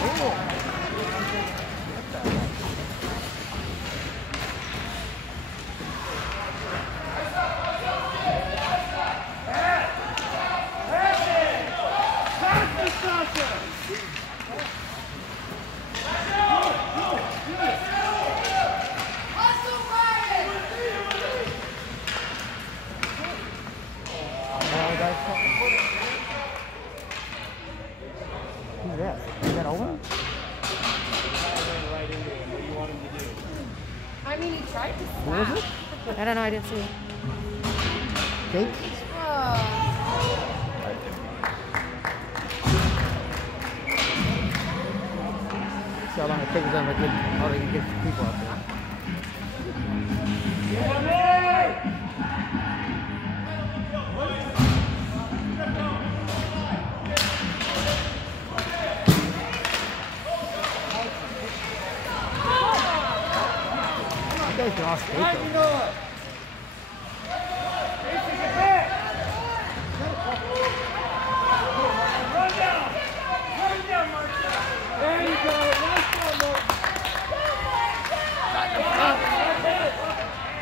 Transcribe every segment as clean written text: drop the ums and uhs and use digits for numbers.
Who's that? Is that over? I mean, he tried to Who was it? I don't know, I didn't see. Jake? See how long it takes them to get, how they can get people out there. You guys lost eight though.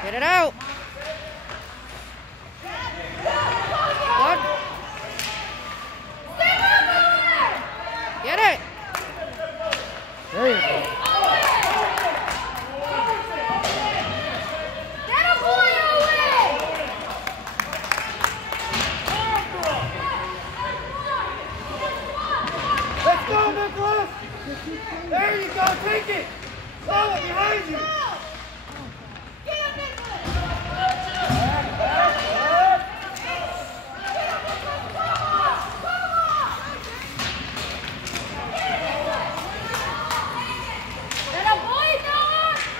Get it out. Good. Get it. There you go. Let's go, Nicholas! There you go, take it! Throw it behind you!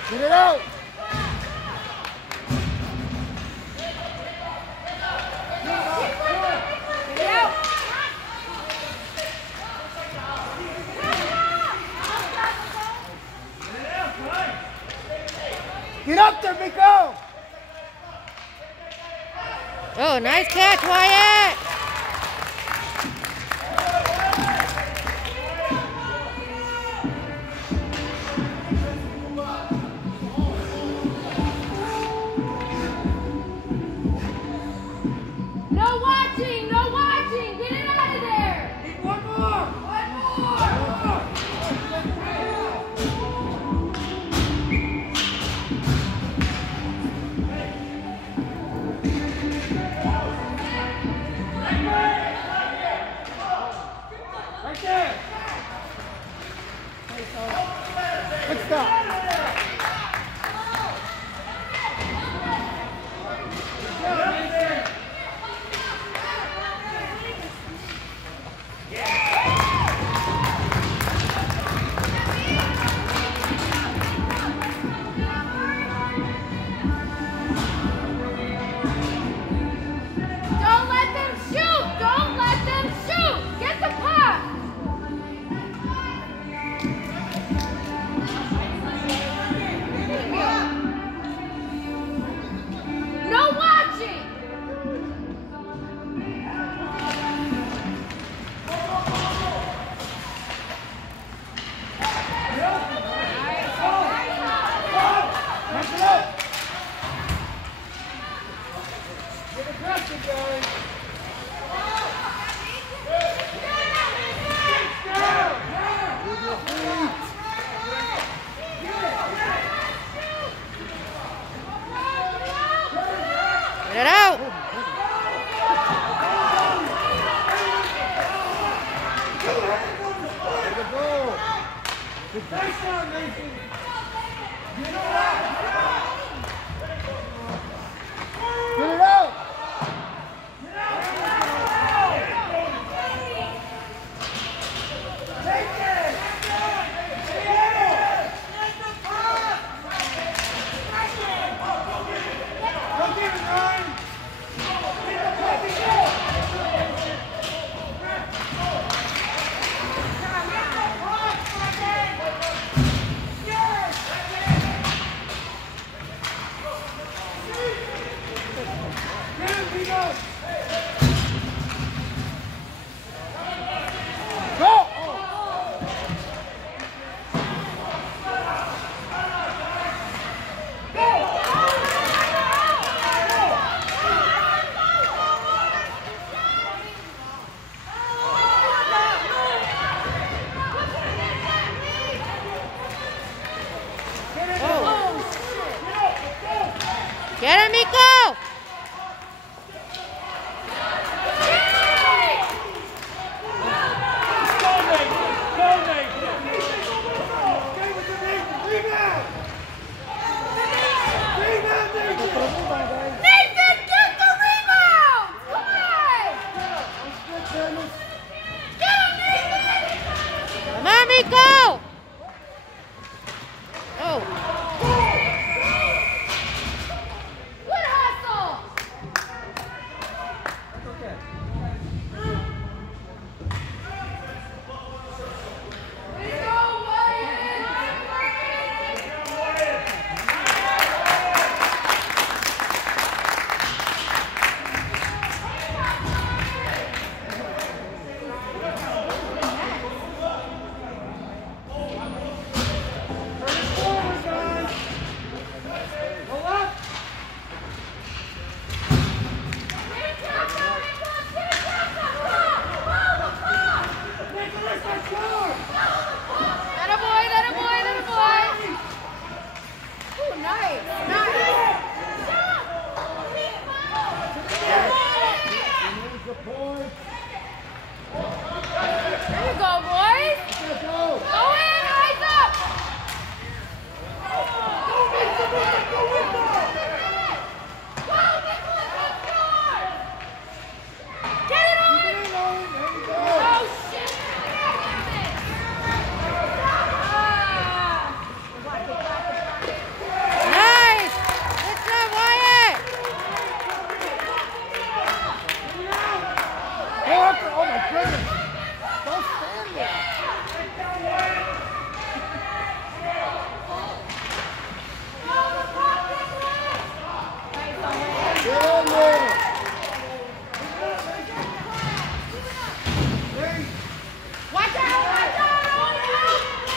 Get it out! Get up there, Miko! Oh, nice catch, Wyatt. No watching! No watching! Get it out of there! Need one more! One more! Right there! Good stop. Don't let them shoot! Don't let them shoot! Get the puck! No watching! Pass it up! Get aggressive, guys! Get it out. Way to go. Nice job, Mason! Get it out! Take it! Go get it, Ryan! Miko! Oh. Good hustle! Let's go, Nice! Good job, Wyatt! Walker, oh my goodness. Don't stand there. Get in there. Watch out! Watch out!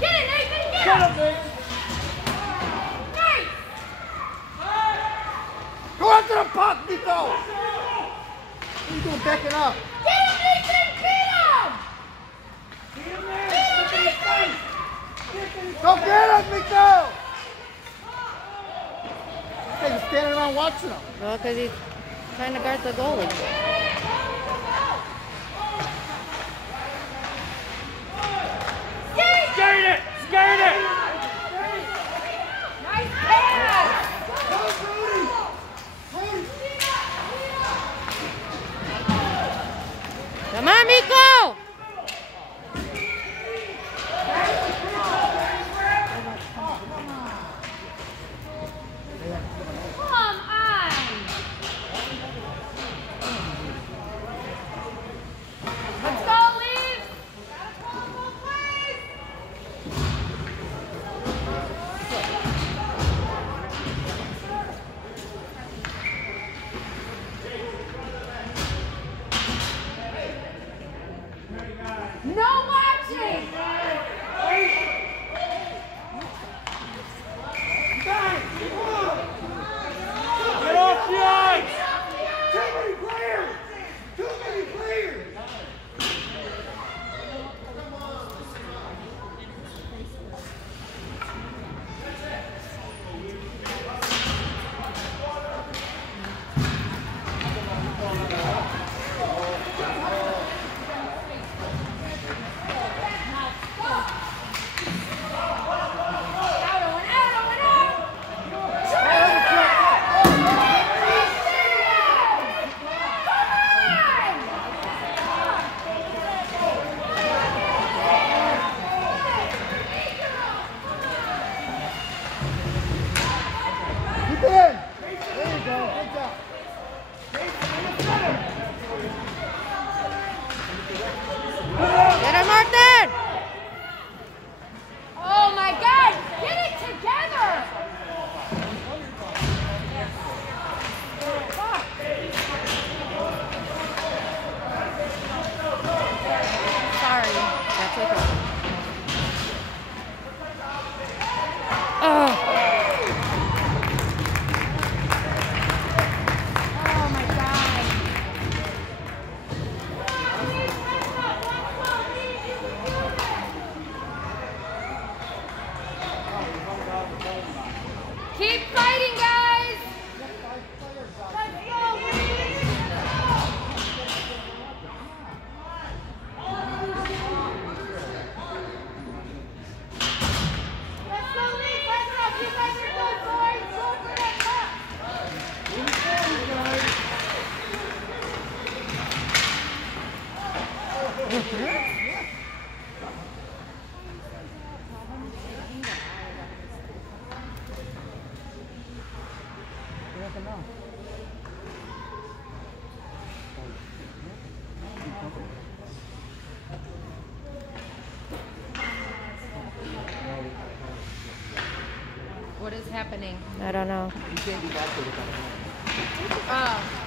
Get it, Nathan! Get Get him! him, Nate. Nice! Go after the puck, Nico. What are you doing backing up? Get him, Nathan! Get him! Get him, Nathan! Go get him, Nico. Hey, you're standing around watching him. Well, because he's trying to guard the goalie. Skate it! Skate it! Nice pass! Come on, Miko! Come on! What is happening? I don't know. You can't be back there without a helmet. Oh.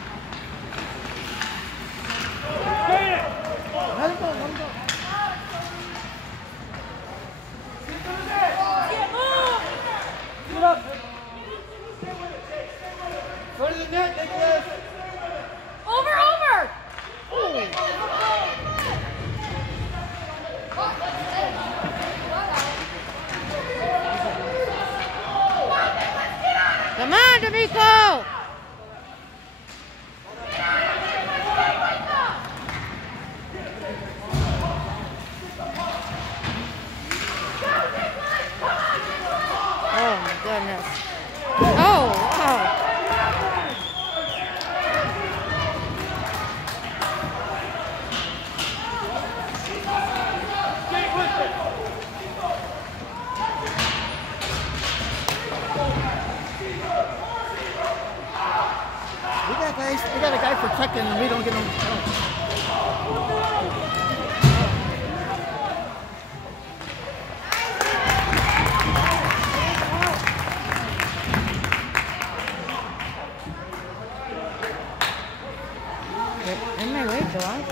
Let him go, let him go. Get up. Go to the net, Nicholas. Over! Come on, D'Amico! Oh my goodness. Oh, wow. We got a guy protecting and we don't get on the phone. In my way, Josh.